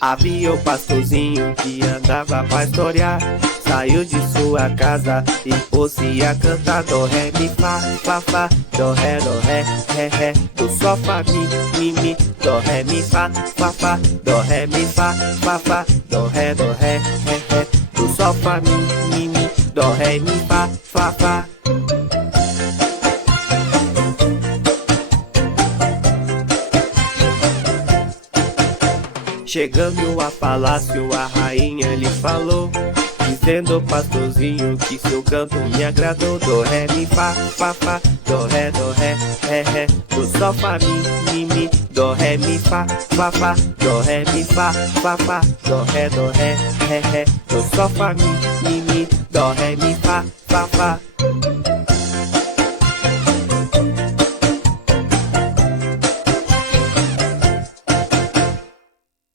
Havia o pastorzinho que andava a pastorear. Saiu de sua casa e pôs-se a cantar dó, ré, mi, fá, fá, fá, dó, ré, ré, do, sol, fá, mi, mi, dó, ré, mi, fá, dó, ré, mi, fá, dó, ré, ré, do, sol, fá, mi, dó, ré, mi, fá, fá. Chegando a palácio, a rainha lhe falou, dizendo ao pastorzinho que seu canto me agradou. Dó, ré, mi, fá, dó, ré, ré, do, sol, fá, mi, dó, ré, mi, fá, dó, ré, mi, fá, dó, ré, ré, do, sol, fá, mi, dó, ré, mi, fá.